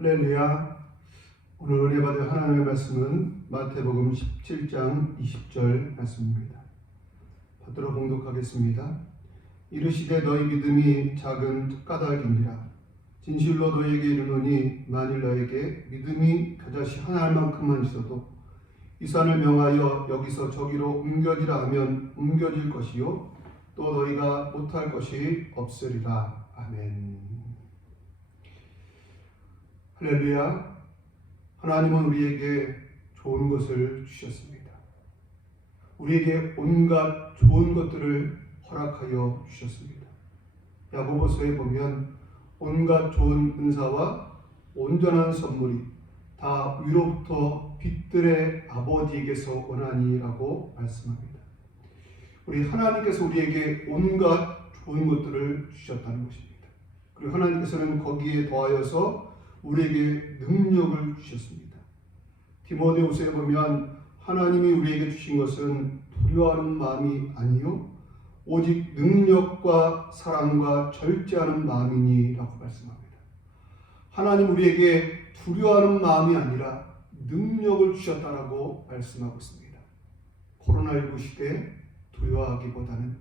할렐루야. 오늘 은혜 받을 하나님의 말씀은 마태복음 17장 20절 말씀입니다. 받들어 봉독하겠습니다. 이르시되 너희 믿음이 작은 까닭이니라. 진실로 너희에게 이르노니 만일 너에게 믿음이 겨자씨 한 알만큼만 있어도 이 산을 명하여 여기서 저기로 옮겨지라 하면 옮겨질 것이요 또 너희가 못할 것이 없으리라. 아멘. 할렐루야. 하나님은 우리에게 좋은 것을 주셨습니다. 우리에게 온갖 좋은 것들을 허락하여 주셨습니다. 야고보서에 보면 온갖 좋은 은사와 온전한 선물이 다 위로부터 빛들의 아버지에게서 오나니라고 말씀합니다. 우리 하나님께서 우리에게 온갖 좋은 것들을 주셨다는 것입니다. 그리고 하나님께서는 거기에 더하여서 우리에게 능력을 주셨습니다. 디모데후서에 보면 하나님이 우리에게 주신 것은 두려워하는 마음이 아니요 오직 능력과 사랑과 절제하는 마음이니라고 말씀합니다. 하나님 우리에게 두려워하는 마음이 아니라 능력을 주셨다라고 말씀하고 있습니다. 코로나19 시대에 두려워하기보다는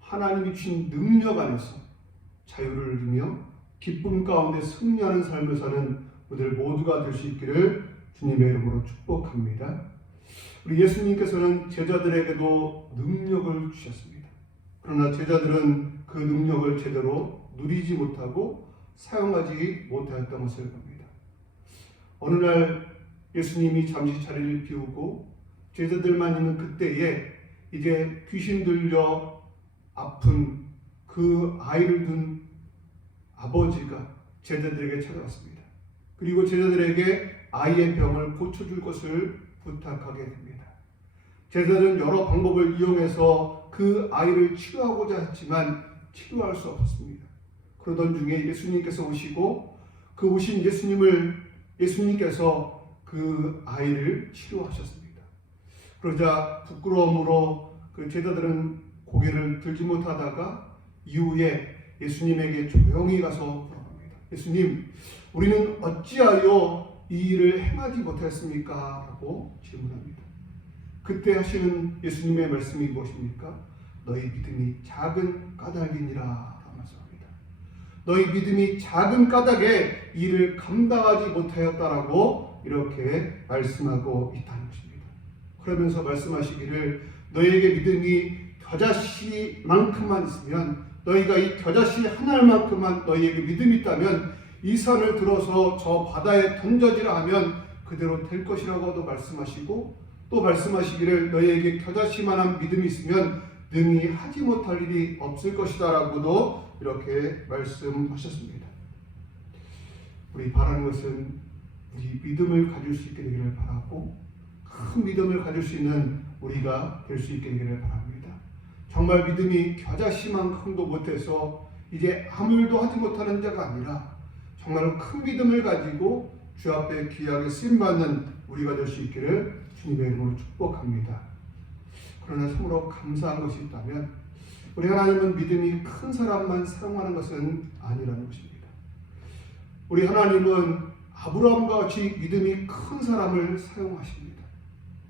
하나님이 주신 능력 안에서 자유를 누리며 기쁨 가운데 승리하는 삶을 사는 우리들 모두가 될 수 있기를 주님의 이름으로 축복합니다. 우리 예수님께서는 제자들에게도 능력을 주셨습니다. 그러나 제자들은 그 능력을 제대로 누리지 못하고 사용하지 못하였던 것을 봅니다. 어느 날 예수님이 잠시 자리를 비우고 제자들만 있는 그때에 이제 귀신 들려 아픈 그 아이를 둔 아버지가 제자들에게 찾아왔습니다. 그리고 제자들에게 아이의 병을 고쳐줄 것을 부탁하게 됩니다. 제자들은 여러 방법을 이용해서 그 아이를 치료하고자 했지만 치료할 수 없었습니다. 그러던 중에 예수님께서 오시고 그 오신 예수님께서 그 아이를 치료하셨습니다. 그러자 부끄러움으로 그 제자들은 고개를 들지 못하다가 이후에 예수님에게 조용히 가서 물어봅니다. 예수님, 우리는 어찌하여 이 일을 행하지 못했습니까? 라고 질문합니다. 그때 하시는 예수님의 말씀이 무엇입니까? 너희 믿음이 작은 까닭이니라 라고 말씀합니다. 너희 믿음이 작은 까닭에 이 일을 감당하지 못하였다라고 이렇게 말씀하고 있다는 것입니다. 그러면서 말씀하시기를 너희에게 믿음이 겨자씨만큼만 있으면 너희가 이 겨자씨 한 알만큼만 너희에게 믿음이 있다면 이 산을 들어서 저 바다에 던져지라 하면 그대로 될 것이라고도 말씀하시고 또 말씀하시기를 너희에게 겨자씨만한 믿음이 있으면 능히 하지 못할 일이 없을 것이다 라고도 이렇게 말씀하셨습니다. 우리 바라는 것은 우리 믿음을 가질 수 있게 되기를 바라고 큰 믿음을 가질 수 있는 우리가 될 수 있게 되기를 바랍니다. 정말 믿음이 겨자씨만큼도 못해서 이제 아무 일도 하지 못하는 자가 아니라 정말로 큰 믿음을 가지고 주 앞에 귀하게 쓰임받는 우리가 될 수 있기를 주님의 이름으로 축복합니다. 그러나 참으로 감사한 것이 있다면 우리 하나님은 믿음이 큰 사람만 사용하는 것은 아니라는 것입니다. 우리 하나님은 아브라함과 같이 믿음이 큰 사람을 사용하십니다.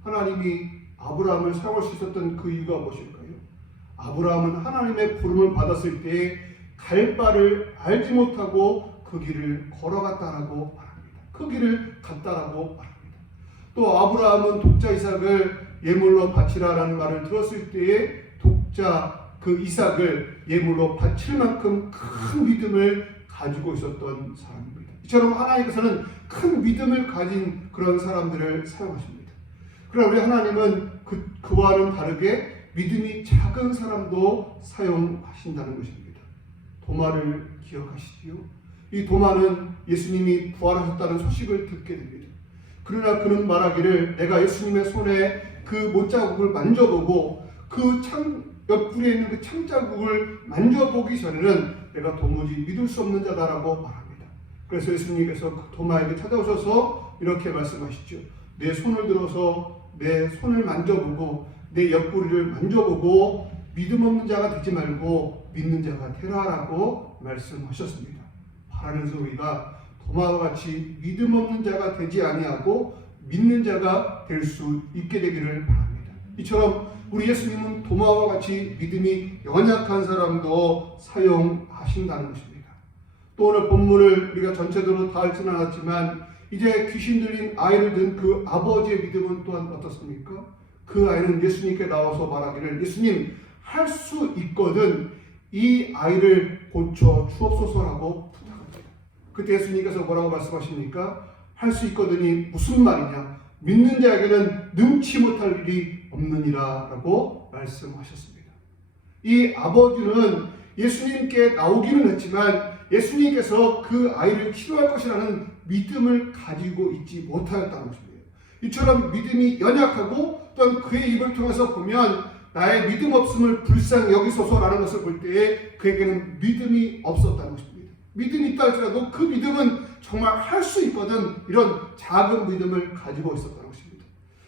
하나님이 아브라함을 사용할 수 있었던 그 이유가 무엇일까요? 아브라함은 하나님의 부름을 받았을 때에 갈 바를 알지 못하고 그 길을 걸어갔다라고 말합니다. 그 길을 갔다라고 말합니다. 또 아브라함은 독자 이삭을 예물로 바치라라는 말을 들었을 때에 독자 그 이삭을 예물로 바칠 만큼 큰 믿음을 가지고 있었던 사람입니다. 이처럼 하나님께서는 큰 믿음을 가진 그런 사람들을 사용하십니다. 그러나 우리 하나님은 그와는 다르게 믿음이 작은 사람도 사용하신다는 것입니다. 도마를 기억하시지요? 이 도마는 예수님이 부활하셨다는 소식을 듣게 됩니다. 그러나 그는 말하기를 내가 예수님의 손에 그 못자국을 만져보고 그 옆구리에 있는 그 창자국을 만져보기 전에는 내가 도무지 믿을 수 없는 자다라고 말합니다. 그래서 예수님께서 그 도마에게 찾아오셔서 이렇게 말씀하시죠. 내 손을 들어서 내 손을 만져보고 내 옆구리를 만져보고 믿음 없는 자가 되지 말고 믿는 자가 되라라고 말씀하셨습니다. 바라는 우리가 도마와 같이 믿음 없는 자가 되지 아니하고 믿는 자가 될 수 있게 되기를 바랍니다. 이처럼 우리 예수님은 도마와 같이 믿음이 연약한 사람도 사용하신다는 것입니다. 또 오늘 본문을 우리가 전체적으로 다 읽지는 않았지만 이제 귀신 들린 아이를 둔 그 아버지의 믿음은 또한 어떻습니까? 그 아이는 예수님께 나와서 말하기를 예수님 할 수 있거든 이 아이를 고쳐 주옵소서라고 부탁합니다. 그때 예수님께서 뭐라고 말씀하십니까? 할 수 있거든이 무슨 말이냐? 믿는 자에게는 능치 못할 일이 없느니라 라고 말씀하셨습니다. 이 아버지는 예수님께 나오기는 했지만 예수님께서 그 아이를 치료할 것이라는 믿음을 가지고 있지 못하였다는 것입니다. 이처럼 믿음이 연약하고 또한 그의 입을 통해서 보면 나의 믿음 없음을 불쌍히 여기소서라는 것을 볼 때에 그에게는 믿음이 없었다는 것입니다. 믿음이 있다 할지라도 그 믿음은 정말 할 수 있거든 이런 작은 믿음을 가지고 있었다는 것입니다.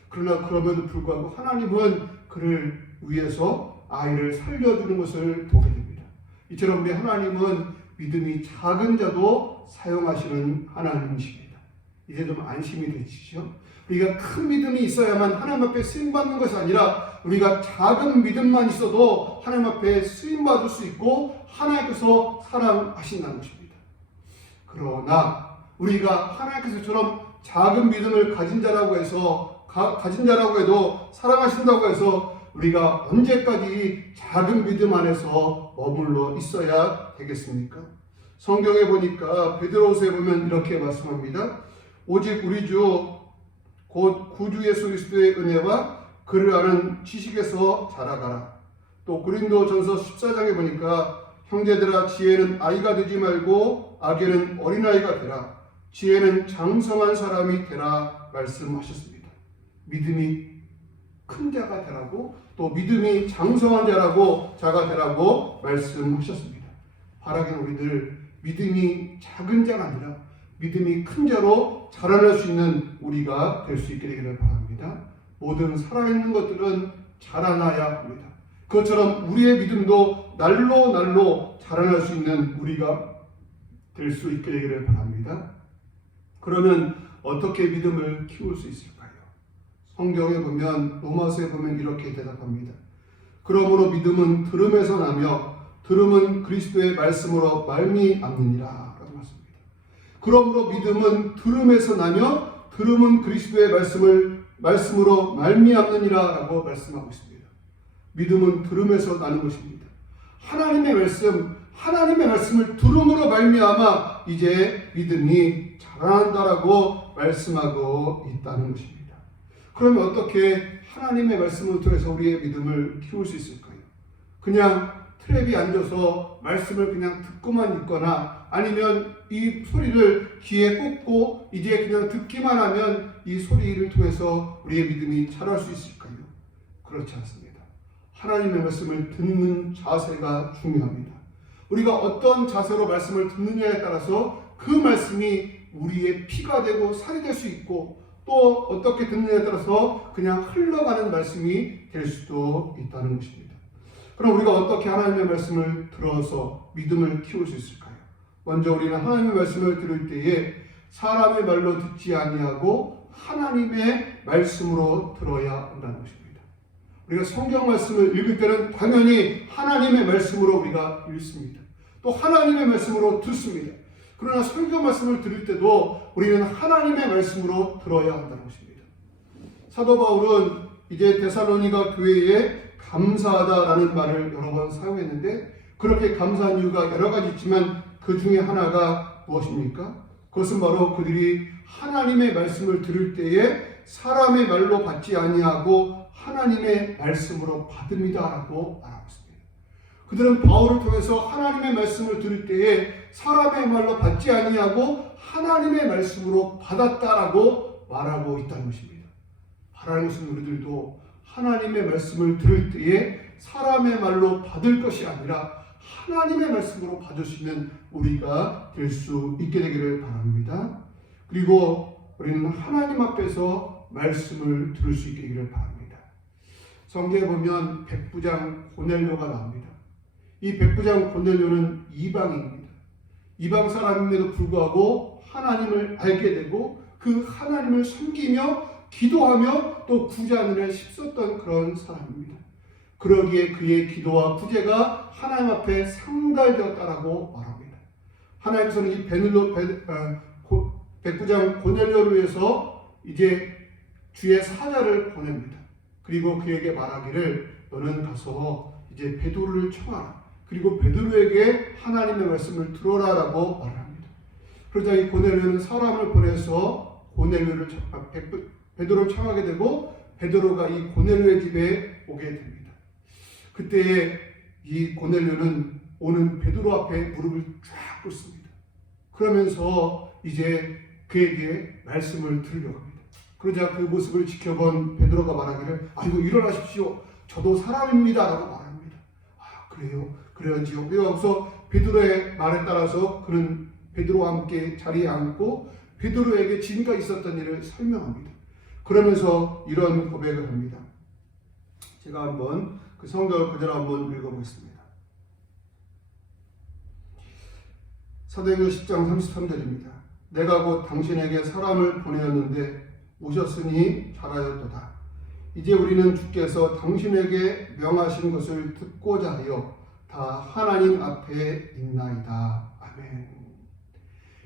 그러나 그럼에도 불구하고 하나님은 그를 위해서 아이를 살려주는 것을 보게 됩니다. 이처럼 우리 하나님은 믿음이 작은 자도 사용하시는 하나님이십니다. 이제 좀 안심이 되시죠? 우리가 큰 믿음이 있어야만 하나님 앞에 쓰임받는 것이 아니라 우리가 작은 믿음만 있어도 하나님 앞에 쓰임받을 수 있고 하나님께서 사랑하신다는 것입니다. 그러나 우리가 하나님께서처럼 작은 믿음을 가진 자라고 해도 사랑하신다고 해서 우리가 언제까지 작은 믿음 안에서 머물러 있어야 되겠습니까? 성경에 보니까 베드로후서에 보면 이렇게 말씀합니다. 오직 우리 주 곧 구주 예수 그리스도의 은혜와 그를 아는 지식에서 자라가라. 또 고린도전서 14장에 보니까 형제들아 지혜는 아이가 되지 말고 악에는 어린아이가 되라. 지혜는 장성한 사람이 되라 말씀하셨습니다. 믿음이 큰 자가 되라고 또 믿음이 장성한 자가 되라고 말씀하셨습니다. 바라기는 우리들 믿음이 작은 자가 아니라 믿음이 큰 자로 자라날 수 있는 우리가 될 수 있게 되기를 바랍니다. 모든 살아있는 것들은 자라나야 합니다. 그것처럼 우리의 믿음도 날로 자라날 수 있는 우리가 될 수 있게 되기를 바랍니다. 그러면 어떻게 믿음을 키울 수 있을까요? 성경에 보면 로마서에 보면 이렇게 대답합니다. 그러므로 믿음은 들음에서 나며 들음은 그리스도의 말씀으로 말미암느니라. 그러므로 믿음은 들음에서 나며 들음은 그리스도의 말씀으로 말미암느니라 라고 말씀하고 있습니다. 믿음은 들음에서 나는 것입니다. 하나님의 말씀을 들음으로 말미암아 이제 믿음이 자라난다라고 말씀하고 있다는 것입니다. 그러면 어떻게 하나님의 말씀을 통해서 우리의 믿음을 키울 수 있을까요? 그냥 트랩이 앉아서 말씀을 그냥 듣고만 있거나 아니면 이 소리를 귀에 꽂고 이제 그냥 듣기만 하면 이 소리를 통해서 우리의 믿음이 자랄 수 있을까요? 그렇지 않습니다. 하나님의 말씀을 듣는 자세가 중요합니다. 우리가 어떤 자세로 말씀을 듣느냐에 따라서 그 말씀이 우리의 피가 되고 살이 될 수 있고 또 어떻게 듣느냐에 따라서 그냥 흘러가는 말씀이 될 수도 있다는 것입니다. 그럼 우리가 어떻게 하나님의 말씀을 들어서 믿음을 키울 수 있을까요? 먼저 우리는 하나님의 말씀을 들을 때에 사람의 말로 듣지 아니하고 하나님의 말씀으로 들어야 한다는 것입니다. 우리가 성경 말씀을 읽을 때는 당연히 하나님의 말씀으로 우리가 읽습니다. 또 하나님의 말씀으로 듣습니다. 그러나 성경 말씀을 들을 때도 우리는 하나님의 말씀으로 들어야 한다는 것입니다. 사도 바울은 이제 데살로니가 교회에 감사하다라는 말을 여러 번 사용했는데 그렇게 감사한 이유가 여러 가지 있지만 그 중에 하나가 무엇입니까? 그것은 바로 그들이 하나님의 말씀을 들을 때에 사람의 말로 받지 아니하고 하나님의 말씀으로 받습니다라고 말하고 있습니다. 그들은 바울을 통해서 하나님의 말씀을 들을 때에 사람의 말로 받지 아니하고 하나님의 말씀으로 받았다라고 말하고 있다는 것입니다. 바라는 것은 우리들도 하나님의 말씀을 들을 때에 사람의 말로 받을 것이 아니라 하나님의 말씀으로 받을 수 있는 우리가 될 수 있게 되기를 바랍니다. 그리고 우리는 하나님 앞에서 말씀을 들을 수 있게 되기를 바랍니다. 성경에 보면 백부장 고넬료가 나옵니다. 이 백부장 고넬료는 이방인입니다. 이방 사람임에도 불구하고 하나님을 알게 되고 그 하나님을 섬기며 기도하며 또 구제하는 데 힘썼던 그런 사람입니다. 그러기에 그의 기도와 구제가 하나님 앞에 상달되었다라고 말합니다. 하나님께서는 이 백부장 고넬료를 위해서 이제 주의 사자를 보냅니다. 그리고 그에게 말하기를 너는 가서 이제 베드로를 청하라. 그리고 베드로에게 하나님의 말씀을 들어라라고 말합니다. 그러자 이 고넬료는 사람을 보내서 베드로를 청하게 되고 베드로가 이 고넬료의 집에 오게 됩니다. 그때 이 고넬료는 오는 베드로 앞에 무릎을 쫙 꿇습니다. 그러면서 이제 그에게 말씀을 들으려고 합니다. 그러자 그 모습을 지켜본 베드로가 말하기를 아이고 일어나십시오. 저도 사람입니다 라고 말합니다. 아 그래요? 그래야지요. 그래서 베드로의 말에 따라서 그는 베드로와 함께 자리에 앉고 베드로에게 지금까지 있었던 일을 설명합니다. 그러면서 이런 고백을 합니다. 제가 한번 그 성경을 그대로 한번 읽어보겠습니다. 사도행전 10장 33절입니다. 내가 곧 당신에게 사람을 보내었는데 오셨으니 잘하였도다. 이제 우리는 주께서 당신에게 명하신 것을 듣고자 하여 다 하나님 앞에 있나이다. 아멘.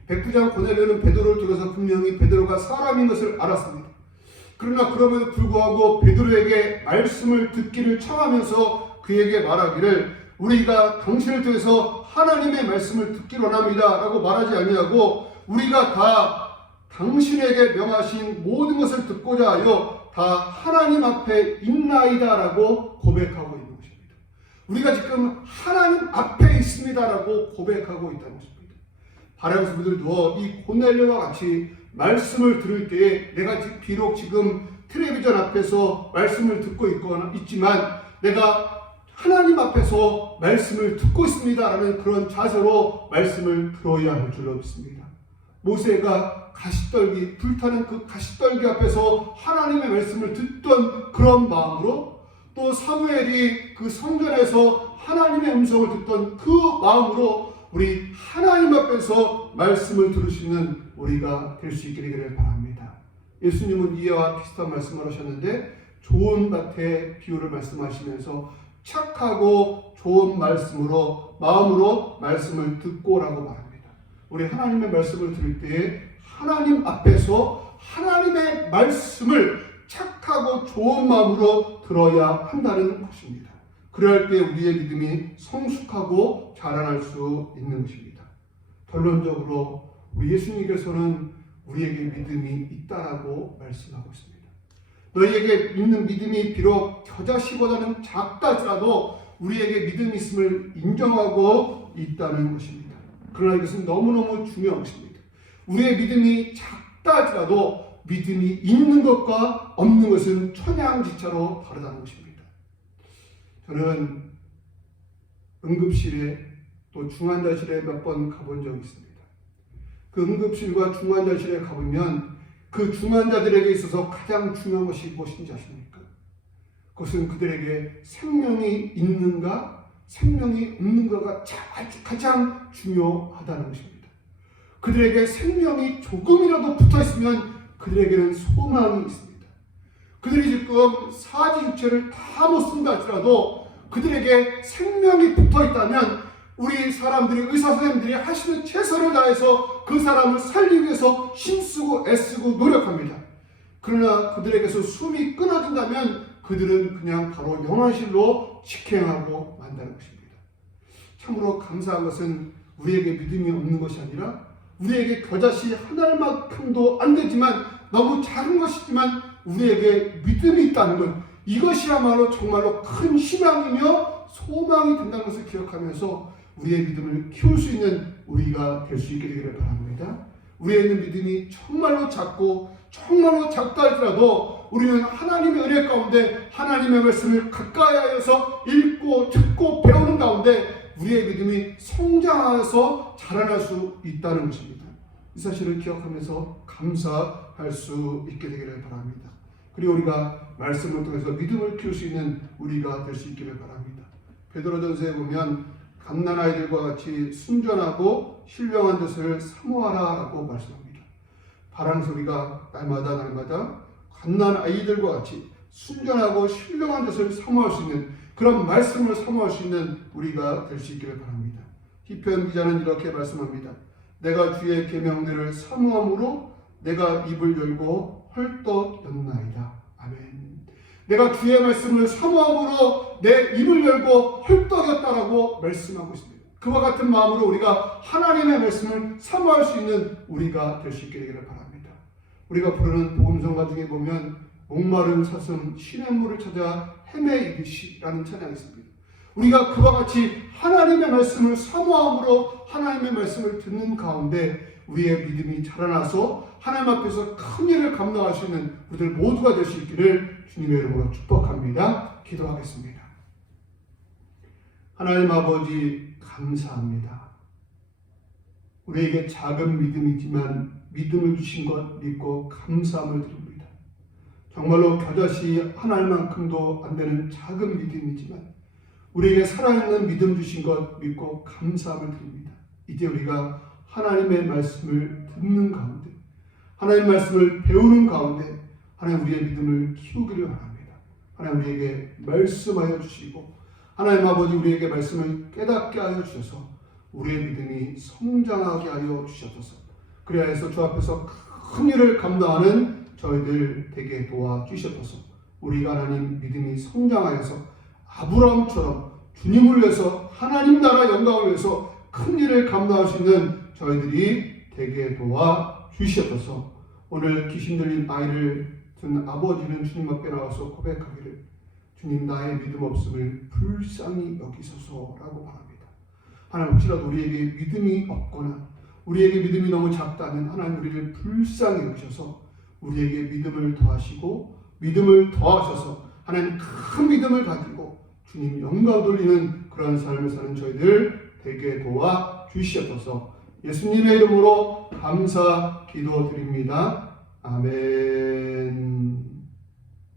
백부장 고넬료는 베드로를 들어서 분명히 베드로가 사람인 것을 알았습니다. 그러나 그럼에도 불구하고 베드로에게 말씀을 듣기를 청하면서 그에게 말하기를 우리가 당신을 통해서 하나님의 말씀을 듣기로 합니다 라고 말하지 아니하고 우리가 다 당신에게 명하신 모든 것을 듣고자 하여 다 하나님 앞에 있나이다 라고 고백하고 있는 것입니다. 우리가 지금 하나님 앞에 있습니다 라고 고백하고 있다는 것입니다. 바라는 성도들도 이 고넬료와 같이 말씀을 들을 때에 내가 비록 지금 텔레비전 앞에서 말씀을 듣고 있지만 내가 하나님 앞에서 말씀을 듣고 있습니다 라는 그런 자세로 말씀을 들어야 할 줄로 믿습니다. 모세가 가시떨기, 불타는 그 가시떨기 앞에서 하나님의 말씀을 듣던 그런 마음으로 또 사무엘이 그 성전에서 하나님의 음성을 듣던 그 마음으로 우리 하나님 앞에서 말씀을 들을 수 있는 우리가 될 수 있게 되기를 바랍니다. 예수님은 이와 비슷한 말씀을 하셨는데 좋은 밭의 비유를 말씀하시면서 착하고 좋은 말씀으로 마음으로 말씀을 듣고라고 말합니다. 우리 하나님의 말씀을 들을 때에 하나님 앞에서 하나님의 말씀을 착하고 좋은 마음으로 들어야 한다는 것입니다. 그럴 때 우리의 믿음이 성숙하고 자라날 수 있는 것입니다. 결론적으로 우리 예수님께서는 우리에게 믿음이 있다라고 말씀하고 있습니다. 너희에게 있는 믿음이 비록 겨자씨보다는 작다 할지라도 우리에게 믿음이 있음을 인정하고 있다는 것입니다. 그러나 이것은 너무너무 중요한 것입니다. 우리의 믿음이 작다 할지라도 믿음이 있는 것과 없는 것은 천양지차로 다르다는 것입니다. 저는 응급실에 또 중환자실에 몇 번 가본 적이 있습니다. 그 응급실과 중환자실에 가보면 그 중환자들에게 있어서 가장 중요한 것이 무엇인지 아십니까? 그것은 그들에게 생명이 있는가 생명이 없는가가 가장 중요하다는 것입니다. 그들에게 생명이 조금이라도 붙어있으면 그들에게는 소망이 있습니다. 그들이 지금 사지육체를 다 못 쓴다 할지라도 그들에게 생명이 붙어있다면 우리 사람들이 의사 선생님들이 하시는 최선을 다해서 그 사람을 살리기 위해서 힘쓰고 애쓰고 노력합니다. 그러나 그들에게서 숨이 끊어진다면 그들은 그냥 바로 영안실로 직행하고 만다는 것입니다. 참으로 감사한 것은 우리에게 믿음이 없는 것이 아니라 우리에게 겨자씨 한 알만큼도 안 되지만 너무 작은 것이지만 우리에게 믿음이 있다는 것, 이것이야말로 정말로 큰 희망이며 소망이 된다는 것을 기억하면서 우리의 믿음을 키울 수 있는 우리가 될 수 있게 되기를 바랍니다. 우리에 있는 믿음이 정말로 작고 정말로 작다 할지라도 우리는 하나님의 은혜 가운데 하나님의 말씀을 가까이 하여서 읽고 듣고 배우는 가운데 우리의 믿음이 성장하여서 자라날 수 있다는 것입니다. 이 사실을 기억하면서 감사할 수 있게 되기를 바랍니다. 그리고 우리가 말씀을 통해서 믿음을 키울 수 있는 우리가 될 수 있기를 바랍니다. 베드로전서에 보면 갓난 아이들과 같이 순전하고 신령한 것을 사모하라라고 말씀합니다. 바람소리가 날마다 갓난 아이들과 같이 순전하고 신령한 것을 사모할 수 있는 그런 말씀을 사모할 수 있는 우리가 될 수 있기를 바랍니다. 시편 기자는 이렇게 말씀합니다. 내가 주의 계명들을 사모함으로 내가 입을 열고 헐떡 였나이다. 아멘. 내가 주의 말씀을 사모함으로 내 입을 열고 헐떡였다라고 말씀하고 있습니다. 그와 같은 마음으로 우리가 하나님의 말씀을 사모할 수 있는 우리가 될 수 있게 되기를 바랍니다. 우리가 부르는 복음성가 중에 보면 목마른 사슴 시냇물을 찾아 헤매이듯이라는 찬양이 있습니다. 우리가 그와 같이 하나님의 말씀을 사모함으로 하나님의 말씀을 듣는 가운데 우리의 믿음이 자라나서 하나님 앞에서 큰 일을 감당할 수 있는 우리들 모두가 될 수 있기를 주님의 이름으로 축복합니다. 기도하겠습니다. 하나님 아버지 감사합니다. 우리에게 작은 믿음이지만 믿음을 주신 것 믿고 감사함을 드립니다. 정말로 겨자씨 하나만큼도 안 되는 작은 믿음이지만 우리에게 살아있는 믿음 주신 것 믿고 감사함을 드립니다. 이제 우리가 하나님의 말씀을 듣는 가운데 하나님의 말씀을 배우는 가운데 하나님 우리의 믿음을 키우기를 바랍니다. 하나님 우리에게 말씀하여 주시고 하나님 아버지 우리에게 말씀을 깨닫게 하여 주셔서 우리의 믿음이 성장하게 하여 주셔서 그래야 해서 주 앞에서 큰 일을 감당하는 저희들 되게 도와주셔서 우리가 하나님 믿음이 성장하여서 아브라함처럼 주님을 위해서 하나님 나라 영광을 위해서 큰 일을 감당할 수 있는 저희들이 되게 도와주셔서 오늘 귀신 들린 아이를 든 아버지는 주님 앞에 나와서 고백하기를 주님 나의 믿음 없음을 불쌍히 여기소서라고 말합니다. 하나님 혹시라도 우리에게 믿음이 없거나 우리에게 믿음이 너무 작다면 하나님 우리를 불쌍히 여기셔서 우리에게 믿음을 더하시고 믿음을 더하셔서 하나님 큰 믿음을 가지고 주님 영광 돌리는 그런 삶을 사는 저희들 되게 도와주시옵소서. 예수님의 이름으로 감사 기도드립니다. 아멘.